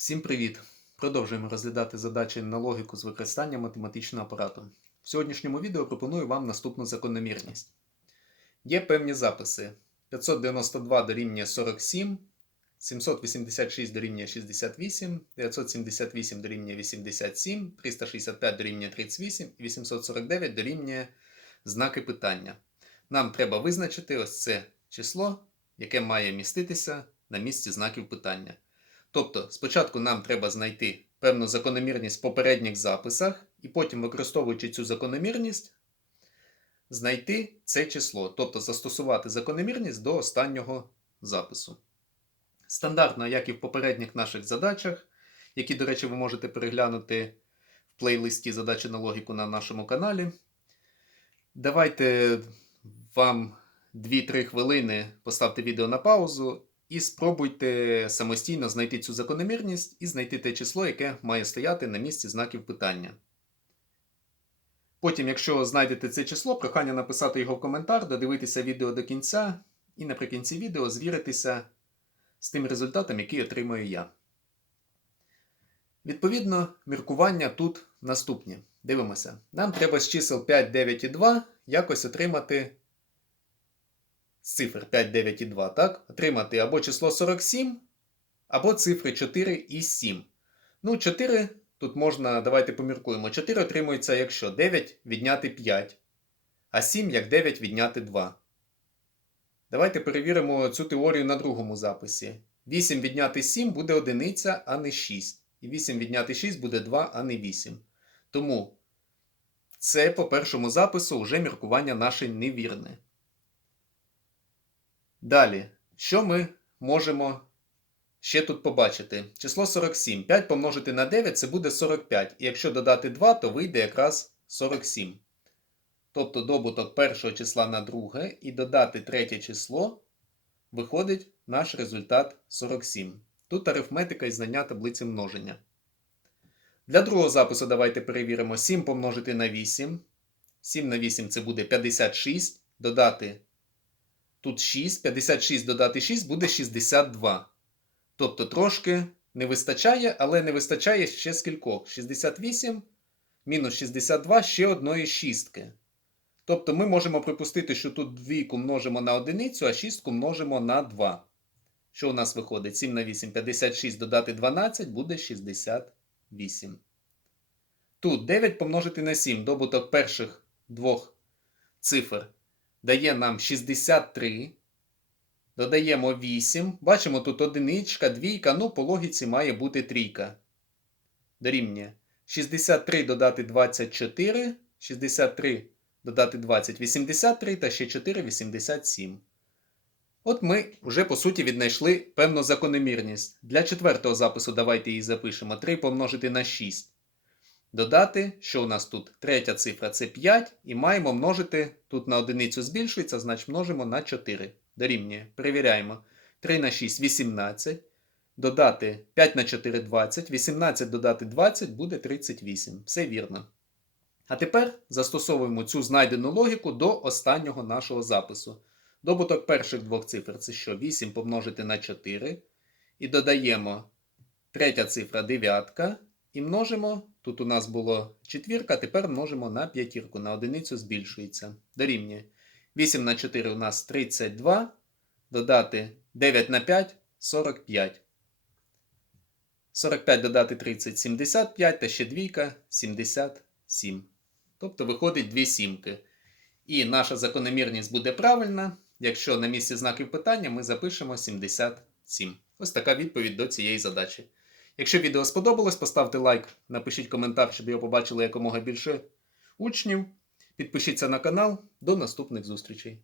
Всім привіт! Продовжуємо розглядати задачі на логіку з використанням математичного апарату. В сьогоднішньому відео пропоную вам наступну закономірність. Є певні записи: 592 дорівнює 47, 786 дорівнює 68, 978 дорівнює 87, 365 дорівнює 38 і 849 дорівнює знаки питання. Нам треба визначити ось це число, яке має міститися на місці знаків питання. Тобто, спочатку нам треба знайти певну закономірність в попередніх записах, і потім, використовуючи цю закономірність, знайти це число, тобто застосувати закономірність до останнього запису. Стандартно, як і в попередніх наших задачах, які, до речі, ви можете переглянути в плейлисті задачі на логіку на нашому каналі. Давайте вам 2-3 хвилини поставте відео на паузу і спробуйте самостійно знайти цю закономірність і знайти те число, яке має стояти на місці знаків питання. Потім, якщо знайдете це число, прохання написати його в коментар, додивитися відео до кінця, і наприкінці відео звіритися з тим результатом, який отримую я. Відповідно, міркування тут наступні. Дивимося. Нам треба з чисел 5, 9 і 2 якось отримати з цифр 5, 9 і 2, так? Отримати або число 47, або цифри 4 і 7. Ну, 4 тут можна, давайте поміркуємо. 4 отримується, якщо 9 відняти 5, а 7 як 9 відняти 2. Давайте перевіримо цю теорію на другому записі. 8 відняти 7 буде одиниця, а не 6. І 8 відняти 6 буде 2, а не 8. Тому це по першому запису вже міркування наше невірне. Далі, що ми можемо ще тут побачити? Число 47. 5 помножити на 9 це буде 45. І якщо додати 2, то вийде якраз 47. Тобто добуток першого числа на друге і додати третє число виходить наш результат 47. Тут арифметика і знання таблиці множення. Для другого запису давайте перевіримо 7 помножити на 8. 7 на 8 це буде 56. Додати тут 6. 56 додати 6 буде 62. Тобто трошки не вистачає, але не вистачає ще скількох. 68 мінус 62 ще одної шістки. Тобто ми можемо припустити, що тут двійку множимо на одиницю, а шістку множимо на 2. Що у нас виходить? 7 на 8, 56 додати 12 буде 68. Тут 9 помножити на 7. Добуток перших двох цифр дає нам 63. Додаємо 8. Бачимо тут одиничка, двійка. Ну, по логіці має бути трійка. Дорівнює. 63 додати 24. 63 додати 20 83 та ще 4 87. От ми вже по суті віднайшли певну закономірність. Для четвертого запису давайте її запишемо. 3 помножити на 6. Додати, що у нас тут третя цифра це 5, і маємо множити, тут на одиницю збільшується, значить множимо на 4. Дорівнює. Перевіряємо. 3 на 6 18. Додати 5 на 4 20. 18 додати 20 буде 38. Все вірно. А тепер застосовуємо цю знайдену логіку до останнього нашого запису. Добуток перших двох цифр це що? 8 помножити на 4. І додаємо третя цифра дев'ятка. І множимо. Тут у нас було четвірка, тепер множимо на п'ятірку. На одиницю збільшується. Дорівнює. 8 на 4 у нас 32. Додати 9 на 5 45. 45 додати 30 75 та ще двійка 77. Тобто виходить дві сімки. І наша закономірність буде правильна, якщо на місці знаків питання ми запишемо 77. Ось така відповідь до цієї задачі. Якщо відео сподобалось, поставте лайк, напишіть коментар, щоб його побачили якомога більше учнів. Підпишіться на канал. До наступних зустрічей!